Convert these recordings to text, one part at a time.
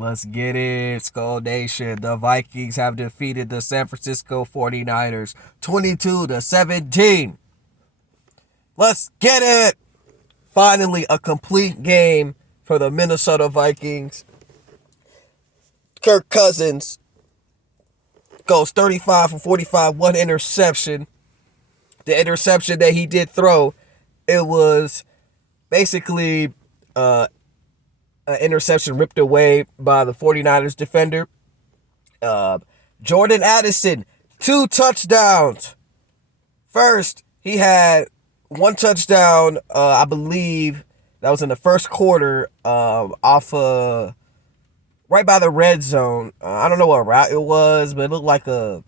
Let's get it, Skull Nation. The Vikings have defeated the San Francisco 49ers 22-17. Let's get it. Finally, a complete game for the Minnesota Vikings. Kirk Cousins goes 35 for 45, one interception. The interception that he did throw, it was basically an interception ripped away by the 49ers defender. Jordan Addison, 2 touchdowns. First, he had one touchdown, I believe that was in the first quarter, off right by the red zone. I don't know what route it was, but it looked like a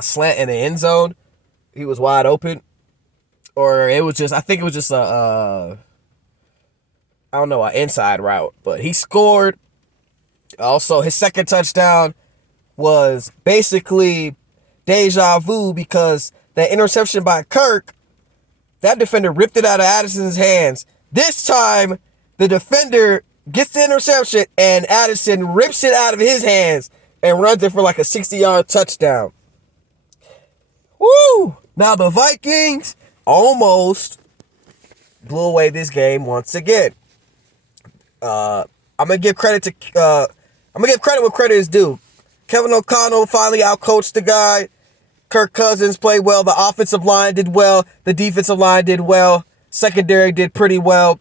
slant in the end zone. He was wide open, or it was just, I think it was just I don't know, an inside route, but he scored. Also, his second touchdown was basically deja vu because that interception by Kirk, that defender ripped it out of Addison's hands. This time, the defender gets the interception and Addison rips it out of his hands and runs it for like a 60-yard touchdown. Woo! Now the Vikings almost blew away this game once again. I'm gonna give credit where credit is due. Kevin O'Connell finally outcoached the guy. Kirk Cousins played well. The offensive line did well. The defensive line did well. Secondary did pretty well.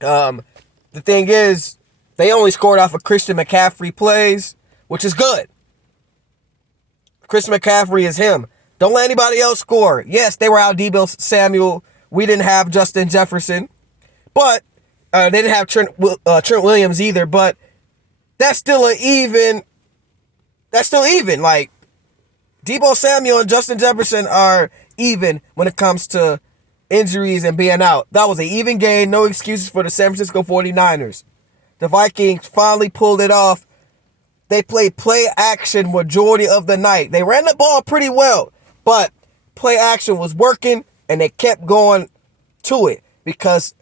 The thing is, they only scored off of Christian McCaffrey plays, which is good. Christian McCaffrey is him. Don't let anybody else score. Yes, they were out Deebo Samuel. We didn't have Justin Jefferson, but they didn't have Trent Williams either. But that's still even. Like, Deebo Samuel and Justin Jefferson are even when it comes to injuries and being out. That was an even game. No excuses for the San Francisco 49ers. The Vikings finally pulled it off. They played play action majority of the night. They ran the ball pretty well, but play action was working, and they kept going to it because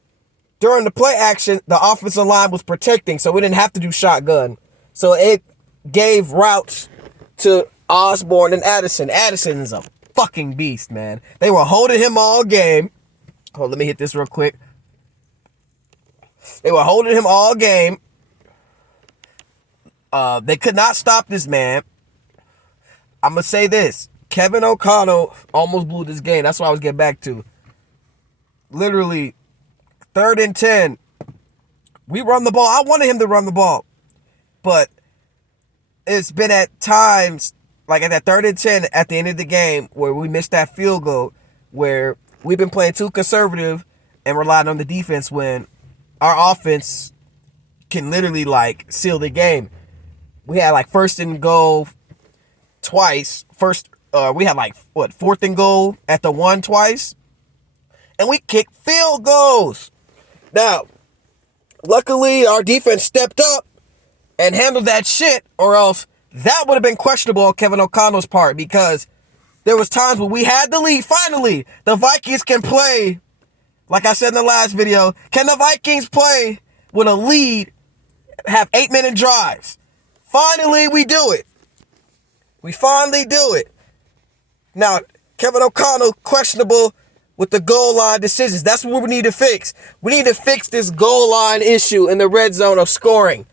during the play action, the offensive line was protecting, so we didn't have to do shotgun. So it gave routes to Osborne and Addison. Addison is a fucking beast, man. They were holding him all game. Hold, let me hit this real quick. They were holding him all game. They could not stop this man. I'm going to say this. Kevin O'Connell almost blew this game. That's what I was getting back to. Literally, 3rd and 10. We run the ball. I wanted him to run the ball. But it's been at times, like at that 3rd and 10 at the end of the game, where we missed that field goal, where we've been playing too conservative and relying on the defense when our offense can literally, like, seal the game. We had, like, 1st and goal twice. We had, like, 4th and goal at the 1 twice. And we kicked field goals. Now, luckily, our defense stepped up and handled that shit, or else that would have been questionable on Kevin O'Connell's part, because there was times when we had the lead. Finally, the Vikings can play, like I said in the last video, can the Vikings play with a lead, have 8-minute drives? Finally, we do it. We finally do it. Now, Kevin O'Connell, questionable with the goal line decisions. That's what we need to fix. We need to fix this goal line issue in the red zone of scoring.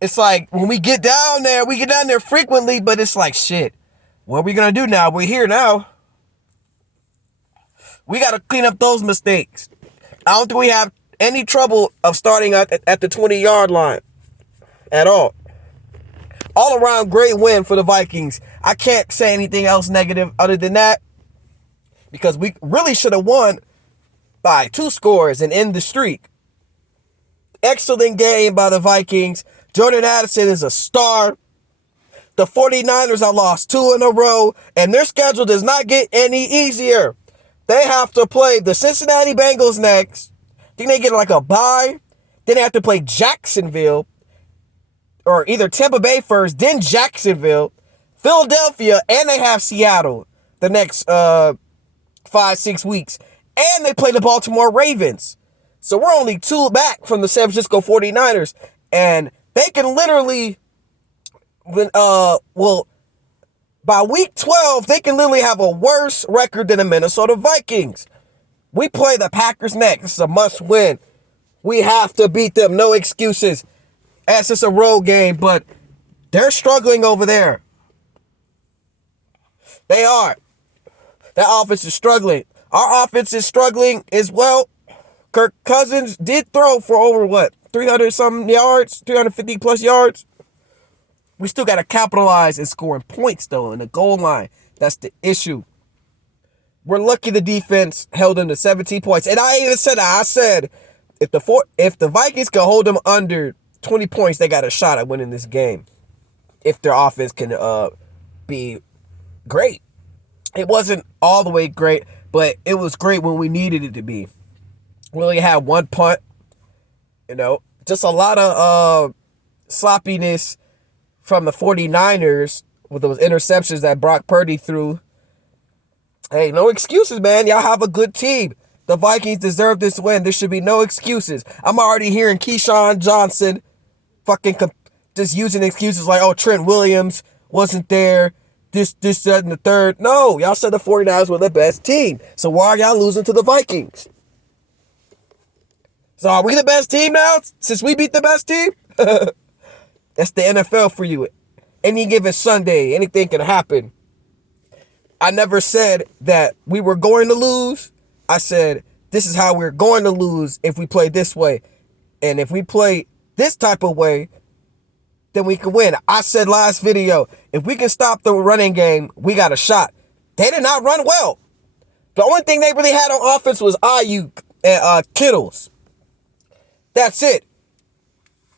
It's like, when we get down there frequently, but it's like, shit, what are we going to do now? We're here now. We got to clean up those mistakes. I don't think we have any trouble of starting at the 20-yard line at all. All around great win for the Vikings. I can't say anything else negative other than that, because we really should have won by 2 scores and end the streak. Excellent game by the Vikings. Jordan Addison is a star. The 49ers are lost 2 in a row, and their schedule does not get any easier. They have to play the Cincinnati Bengals next. Then they get like a bye. Then they have to play Jacksonville, or either Tampa Bay first, then Jacksonville, Philadelphia, and they have Seattle the next 5-6 weeks. And they play the Baltimore Ravens. So we're only 2 back from the San Francisco 49ers. And they can literally, by week 12, they can literally have a worse record than the Minnesota Vikings. We play the Packers next. This is a must win. We have to beat them. No excuses. As it's a road game, but they're struggling over there. They are. That offense is struggling. Our offense is struggling as well. Kirk Cousins did throw for over 300-something yards, 350 plus yards. We still got to capitalize and scoring points, though, in the goal line. That's the issue. We're lucky the defense held them to 17 points. And I even said that. I said, if the Vikings can hold them under 20 points, they got a shot at winning this game. If their offense can be great. It wasn't all the way great, but it was great when we needed it to be. We only had one punt. Just a lot of sloppiness from the 49ers with those interceptions that Brock Purdy threw. Hey, no excuses, man. Y'all have a good team. The Vikings deserve this win. There should be no excuses. I'm already hearing Keyshawn Johnson just using excuses like, oh, Trent Williams wasn't there. This, that, and the third. No, y'all said the 49ers were the best team. So why are y'all losing to the Vikings? So are we the best team now since we beat the best team? That's the NFL for you. Any given Sunday, anything can happen. I never said that we were going to lose. I said this is how we're going to lose if we play this way. And if we play this type of way, then we can win. I said last video, if we can stop the running game, we got a shot. They did not run well. The only thing they really had on offense was Ayuk and Kittles. That's it.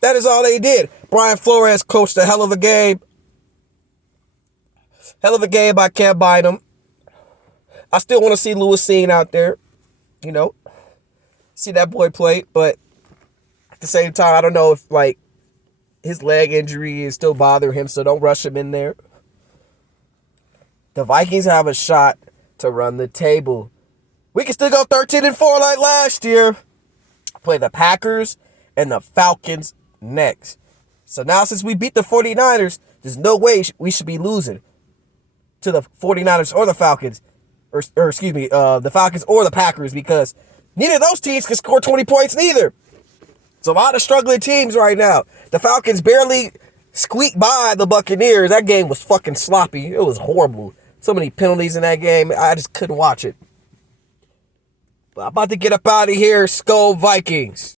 That is all they did. Brian Flores coached a hell of a game. Hell of a game. I can't bite him. I still want to see Lewis Seen out there. See that boy play. But at the same time, I don't know if his leg injury is still bothering him, so don't rush him in there. The Vikings have a shot to run the table. We can still go 13-4 like last year. Play the Packers and the Falcons next. So now since we beat the 49ers, there's no way we should be losing to the 49ers or the Falcons. Or excuse me, the Falcons or the Packers, because neither of those teams can score 20 points neither. It's a lot of struggling teams right now. The Falcons barely squeaked by the Buccaneers. That game was fucking sloppy. It was horrible. So many penalties in that game. I just couldn't watch it. But I'm about to get up out of here. Skull Vikings.